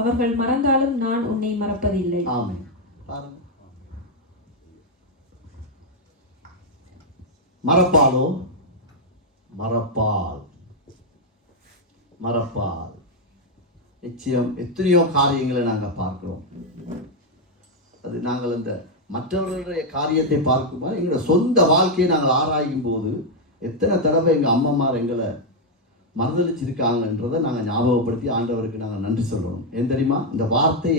அவர்கள் மறந்தாலும் நான் உன்னை மறப்பதில்லை. ஆமென். பாருங்க, மறப்பாளோ? மறப்பாள். மறப்பாள். நிச்சயம் எத்தனையோ காரியங்களை நாங்கள் பார்க்கிறோம். அது நாங்கள் இந்த மற்றவர்களுடைய காரியத்தை பார்க்கும்போது எங்களோட சொந்த வாழ்க்கையை நாங்கள் ஆராயும் போது எத்தனை தடவை எங்கள் அம்மம்மார் எங்களை மறுதளிச்சிருக்காங்கன்றதை நாங்கள் ஞாபகப்படுத்தி ஆண்டவருக்கு நாங்கள் நன்றி சொல்லணும். ஏன் தெரியுமா? இந்த வார்த்தை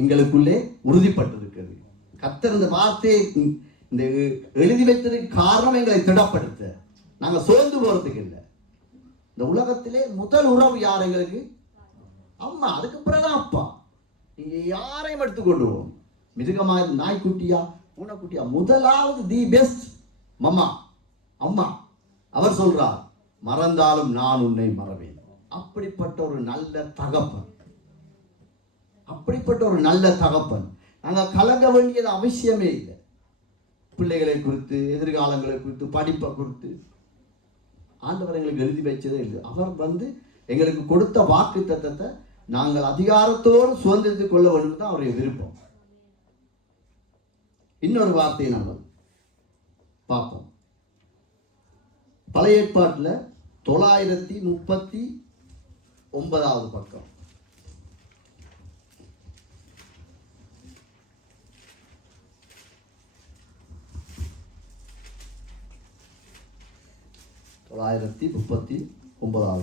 எங்களுக்குள்ளே உறுதிப்பட்டிருக்கிறது. கர்த்தர் இந்த வார்த்தையை இந்த எழுதி வைத்ததுக்கு காரணம் எங்களை திடப்படுத்த. நாங்கள் சோர்ந்து போறதுக்கு இல்லை. இந்த உலகத்திலே முதல் உறவு யார் எங்களுக்கு? அம்மா. அதுக்கு பிறகுதான் அப்பா. நீங்க யாரையும் எடுத்துக்கொண்டுவோம், மிருகமா, நாய்க்குட்டியா, பூனைக்குட்டியா, முதலாவது தி பெஸ்ட் மம்மா, அம்மா. அவர் சொல்றார், மறந்தாலும் நான் உன்னை மறவேன். அப்படிப்பட்ட ஒரு நல்ல தகப்பன், அப்படிப்பட்ட ஒரு நல்ல தகப்பன். நாங்கள் கலங்க வேண்டியது அவசியமே இல்லை. பிள்ளைகளை குறித்து, எதிர்காலங்களை குறித்து, படிப்பை குறித்து ஆண்டவர் எங்களுக்கு எழுதி வைச்சதே இல்லை. அவர் எங்களுக்கு கொடுத்த வாக்கு தத்தத்தை நாங்கள் அதிகாரத்தோடு சுதந்திரத்துக் கொள்ள வேண்டும் தான் அவருடைய விருப்பம். இன்னொரு வார்த்தையை நாங்கள் பார்ப்போம். பழைய ஏற்பாட்டில் 939வது பக்கம்.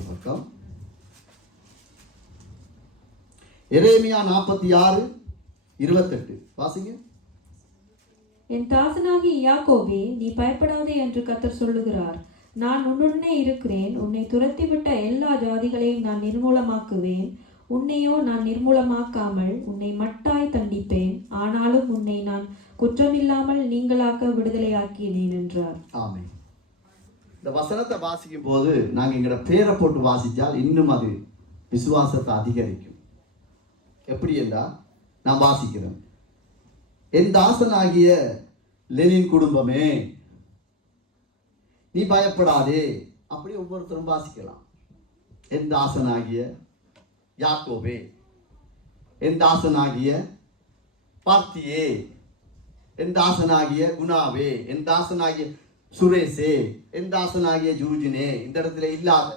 பக்கம். எரேமியா 46:28 வாசிங்க. என் தாசனாகி யாக்கோபே, நீ பயப்படாதே என்று கர்த்தர் சொல்லுகிறார். நான் உன்னுடனே இருக்கிறேன். உன்னை துரத்திவிட்ட எல்லா ஜாதிகளையும் நான் நிர்மூலமாக்குவேன். உன்னையோ நான் நிர்மூலமாக்காமல் உன்னை மட்டாய் தண்டிப்பேன். ஆனாலும் உன்னை நான் குற்றமில்லாமல் நீங்களாக்க விடுதலையாக்கினேன் என்றார். ஆமென். இந்த வசனத்தை வாசிக்கும் போது நாங்கள் எங்களோட பேரை போட்டு வாசித்தால் இன்னும் அது விசுவாசத்தை அதிகரிக்கும். எப்படி என்றால், நான் வாசிக்கிறேன். என் தாசனாகிய லெனின் குடும்பமே, நீ பயப்படாதே. அப்படி ஒவ்வொருத்தரும் வாசிக்கலாம். என் தாசனாகிய யாக்கோபே, என் தாசனாகிய பார்த்தியே, என் தாசனாகிய குணாவே, என் தாசனாகிய சுரேஷே, என் தாசனாகிய ஜூஜினே, இந்த இடத்துல இல்லாத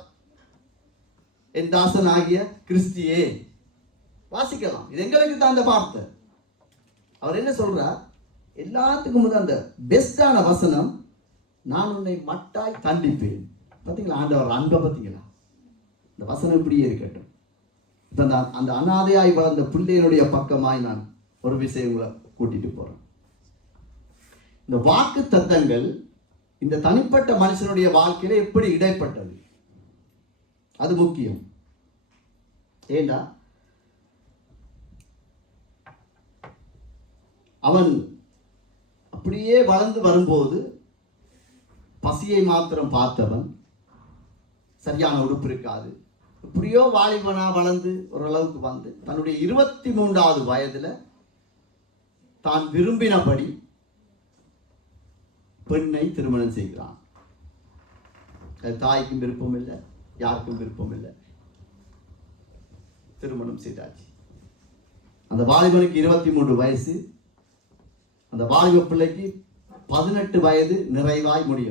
என் தாசனாகிய கிறிஸ்தியே வாசிக்கலாம். இது எங்களுக்கு தான் அந்த வார்த்தை. அவர் என்ன சொல்றார்? எல்லாத்துக்கும் முதல் அந்த பெஸ்டான வசனம், நான் உன்னை மட்டாய் தண்டிப்பேன். பார்த்தீங்களா ஆண்டவர் அன்பை? பார்த்தீங்களா? இந்த வசனம் இப்படியே இருக்கட்டும். இப்போ அந்த அனாதையாய் வளர்ந்த பிள்ளைகளுடைய பக்கமாய் நான் ஒரு விஷயம் உங்களை கூட்டிட்டு போறேன். இந்த வாக்கு தத்தங்கள் இந்த தனிப்பட்ட மனுஷனுடைய வாழ்க்கையில எப்படி இடைப்பட்டது, அது முக்கியம். ஏண்டா அவன் அப்படியே வளர்ந்து வரும்போது பசியை மாத்திரம் பார்த்தவன், சரியான உடுப்பு இருக்காது, எப்படியோ வாலிபனா வளர்ந்து ஓரளவுக்கு வந்து தன்னுடைய 23வது வயதுல தான் விரும்பினபடி பெண்ணை திருமணம் செய்கிறான். அது தாய்க்கும் விருப்பம் இல்லை, யாருக்கும் விருப்பம் இல்லை. திருமணம் செய்தாச்சு. அந்த வாலிபனுக்கு 23 வயசு, அந்த வாலிப பிள்ளைக்கு 18 வயது நிறைவாய் முடியும்.